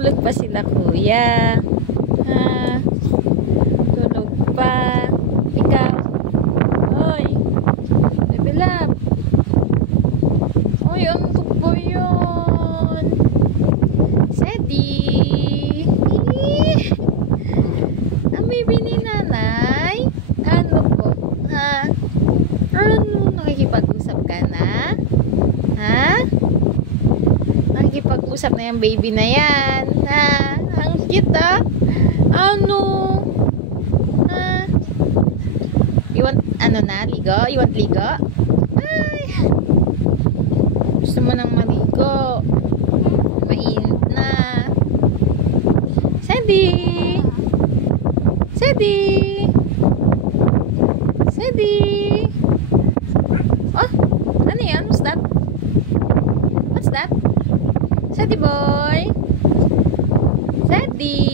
Natutulog pa sila kuya. Ha? Tulog pa. Ikaw. Hoy. Level up. Hoy, antok po yun. Sedi. Ang baby ni nanay. Ano po? Ha? Ano? Nakikipag-usap ka na? Ha? Nakikipag-usap na yung baby na yan. Ha? Ang cute ah. Ano? Ha? You want, ano na? Ligo? You want ligo? Ay! Gusto mo nang maligo. Mainit na. Sandy! Sandy! Sandy! Oh! Ano yan? What's that? What's that? Sandy boy! Sandy!